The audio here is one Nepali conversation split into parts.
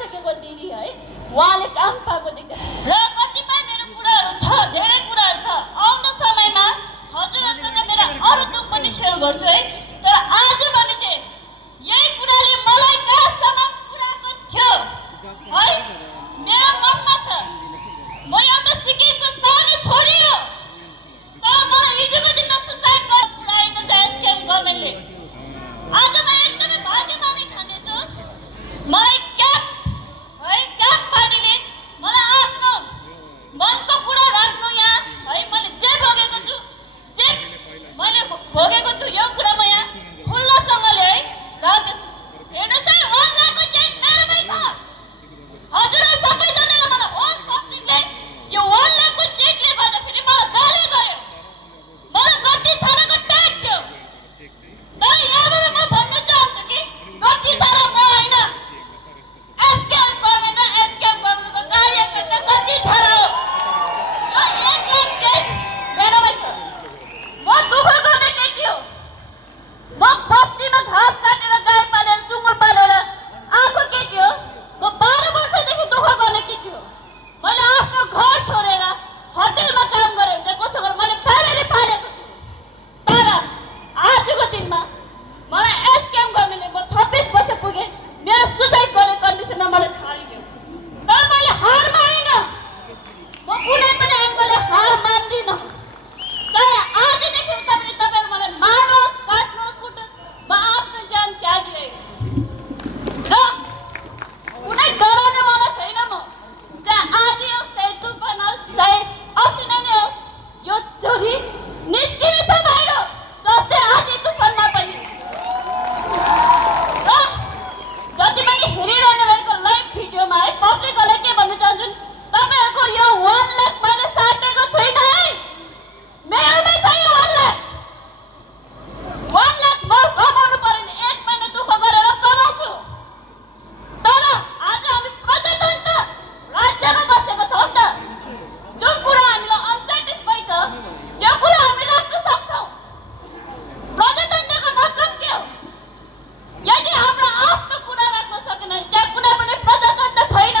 गरिसकेको दिदी है उहाँले काम पाएको देख्दा र कतिपय मेरो कुराहरू छ, धेरै कुराहरू छ। आउँदो समयमा हजुरहरूसँग मेरा अरू दुःख पनि सेयर गर्छु है। तर आज भने चाहिँ यही कुराले मलाई कहाँसम्म पुर्याएको थियो है मेरो मनमा छ। म एउटा सिक्किमको सानो छोरी हो, तर मलाई हिजोको दिनमा सुसाइड गरेर पुर्याएको छ एसकेएम गभर्मेन्टले। आज म एकदमै भाग्यमानी ठान्दैछु। मलाई क्याप पार्टीले मलाई आफ्नो मनको कुरा राख्नु यहाँ है। मैले जे भोगेको छु यो कुरा म यहाँ खुल्लासँगले है राख्दैछु। हेर्नुहोस् है, 1 लाखको चेक मेरोमै छ। हजुरहरू सबैजनाले मलाई होल पब्लिकले यो 1 लाखको चेकले गर्दाखेरि मलाई गाली गर्यो, मलाई गट्टी छानाको ट्याग थियो। तर यहाँबाट म भन्न चाहन्छु कि गट्टी छाना म होइन, एसकेएम गभर्मेन्ट र एसकेएम गभर्मेन्टको कार्यकर्ता गट्टी छाना हो। यो 1 लाख चेक मेरोमै छ। म दुःख गर्ने केटी हो। म बस्तीमा घाँस काटेर गाई पालेर सुँगुर पालेर आएको केटी हो। म 12 वर्षदेखि दुःख गर्ने केटी हो। मैले आफ्नो घर छोडेर होटलमा काम गरेँ हुन्छ कसो गरेर मैले फ्यामिली पालेको छु। तर आजको दिनमा मलाई एसकेएम गभर्मेन्टले म 26 वर्ष पुगेँ मेरो सुसाइड गर्ने कन्डिसनमा मलाई छाडिदियो। तर मैले हार मानिनँ। म कुनै पनि एङ्गलले हार मान्दिनँ। चाहे आजदेखि उता पनि तपाईँहरू मलाई मार्नुहोस्, काट्नुहोस्, कुट्नुहोस्, म आफ्नो ज्यान त्यागिरहेको छु। र कुनै डराउनेवाला छैन म। चाहे आधी होस्, चाहे तुफान होस्, चाहे असिना नै होस्, यो छोरी निस्किने छ बाहिर, जस्तै आधी तुफानमा पनि। र जति पनि हेरिरहनु भएको लाइभ भिडियोमा है पब्लिकलाई के भन्न चाहन्छु, तपाईँहरूको यो 1 लाख मैले साटेको छुइनँ है। मेरोमै छ यो 1 लाख। 1 लाख म कमाउनु पर्यो भने 1 महिना दुःख गरेर कमाउँछु। तर आज हामी प्रजातन्त्र राज्यमा बसेको छौँ त। जुन कुरा हामीलाई अनसेटिस्फाई छ त्यो कुरा हामी राख्न सक्छौँ। प्रजातन्त्रको मतलब के हो? यदि हाम्रो आफ्नो कुरा राख्न सकेन भने त्यहाँ कुनै पनि प्रजातन्त्र छैन।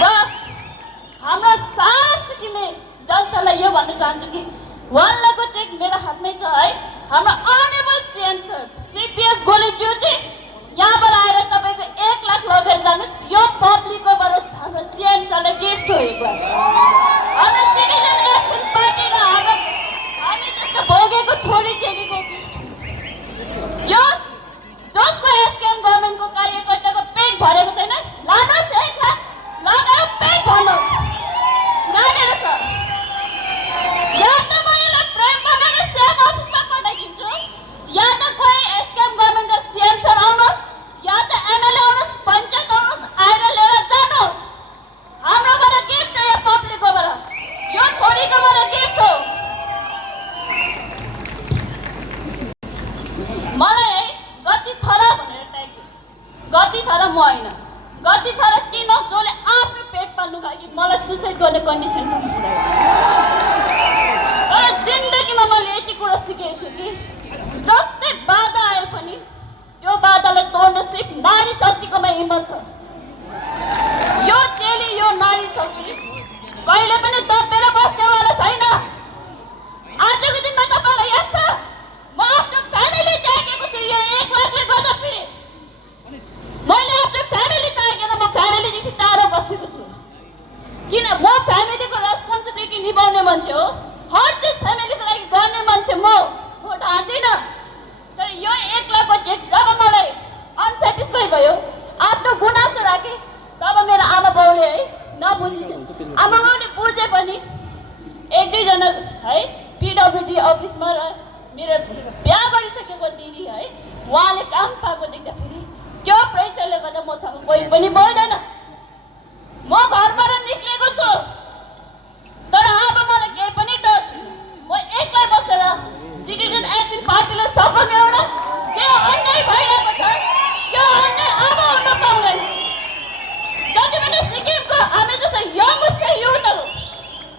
र हाम्रो सारा सिक्किमे जनतालाई यो भन्न चाहन्छु कि 1 लाखको चेक मेरो हातमै छ है। हाम्रो honourable CM sir Shri PS गोलेज्यू चाहिँ यहाँबाट आएर तपाईँको 1 लाख लगेर जानुहोस्। यो पब्लिककोबाट हाम्रो सिएम सरलाई गिफ्ट हो। एक बार हाम्रो सिटिजन एक्सन पार्टी र हामी जस्तो भोगेको छोरी चेलीको गिफ्ट हो यो। जसको एसकेएम गभर्मेन्टको कार्यकर्ताको पेट भरेको छैन लानुहोस् 1 लाख लगाएर पेट भर्नुहोस्। नानीहरू छ या त म यसलाई फ्रेम बनाएर सिएम अफिसमा पठाइदिन्छु, या त कोही एसकेएम गभर्मेन्ट र सिएम सर आउनुहोस्, या त एमएलए आउनुहोस्, पञ्चायत आउनुहोस्, आएर लिएर जानुहोस्। हाम्रोबाट गिफ्ट हो, यो पब्लिककोबाट, यो छोरीकोबाट गिफ्ट हो। मलाई है गति छ र भनेर ट्याग दियो। गति छ र म होइन। गति छ र किन जसले आफ्नो पेट पाल्नु लागि मलाई सुसाइड गर्ने कन्डिसनसम्म पुऱ्यायो। तर जिन्दगीमा मैले यति कुरा सिकेको छु कि जस्तै बाधा आए पनि त्यो बाधालाई तोड्न सिर्फ नारी शक्तिकोमा हिम्मत छ। यो चेली यो नारी शक्ति कहिले पनि दबेर बस्नेवाला छैन। आजको दिनमा तपाईँलाई याद छ म आफ्नो फ्यामिली त्यागेको छु। यो 1 लाखले गर्दाखेरि मैले आफ्नो फ्यामिली त्यागेर म फ्यामिलीदेखि टाढो बसेको छु। किन? म फ्यामिलीको रेस्पोन्सिबिलिटी निभाउने मान्छे हो। हर चिज फ्यामिलीको लागि गर्ने मान्छे म ढाँट्दिनँ। तर यो 1 लाखको चेक जब मलाई अनसेटिस्फाई भयो, आफ्नो गुनासो राखेँ, तब मेरो आमा बाउले है नबुझिदिनु। आमा बाउले बुझे पनि 1-2 जना है पिडब्ल्युडी अफिसमा र मेरो बिहा गरिसकेको दिदी है उहाँले काम पाएको देख्दाखेरि त्यो प्रेसरले गर्दा मसँग कोही पनि बोल्दैन। म घरबाट निक्लेको छु। तर अब मलाई केही पनि डर छैन। म एक्लै बसेर सिटिजन एक्सन पार्टीले सघाउने एउटा जे अन्याय भइरहेको छ त्यो अन्याय अब हुन पाउँदैन। जति पनि सिक्किमको हामी जस्तो यङ युथहरू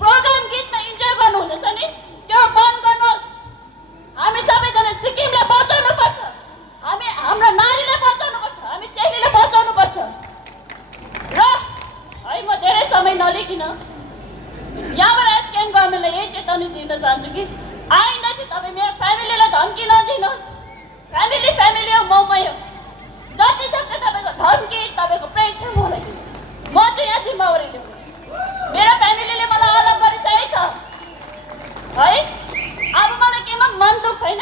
प्रोग्राम गीतमा इन्जोय गर्नु हुँदैछ नि त्यो बन्द गर्नुहोस्। हामी सबैजना सिक्किमलाई बचाउनु पर्छ। नगरिकन यहाँबाट एसकेएम गभर्मेन्टलाई यही चेतावनी दिन चाहन्छु कि आइन्दा चाहिँ तपाईँ मेरो फ्यामिलीलाई धम्की नदिनुहोस्। फ्यामिली हो ममै हो। जति सक्छ तपाईँको धम्की तपाईँको प्रेसर मलाई दिनु। म चाहिँ यहाँ जिम्मेवारी लिउँछु। मेरो फ्यामिलीले मलाई अलग गरिसकेको छ है। अब मलाई केमा मन दुख छैन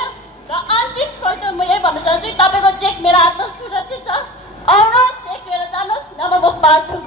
र अन्तिमपल्ट म यही भन्न चाहन्छु तपाईँको चेक मेरो हातमा सुरक्षित छ। आउनुहोस् चेक लिएर जानुहोस्, नभए म पार्सल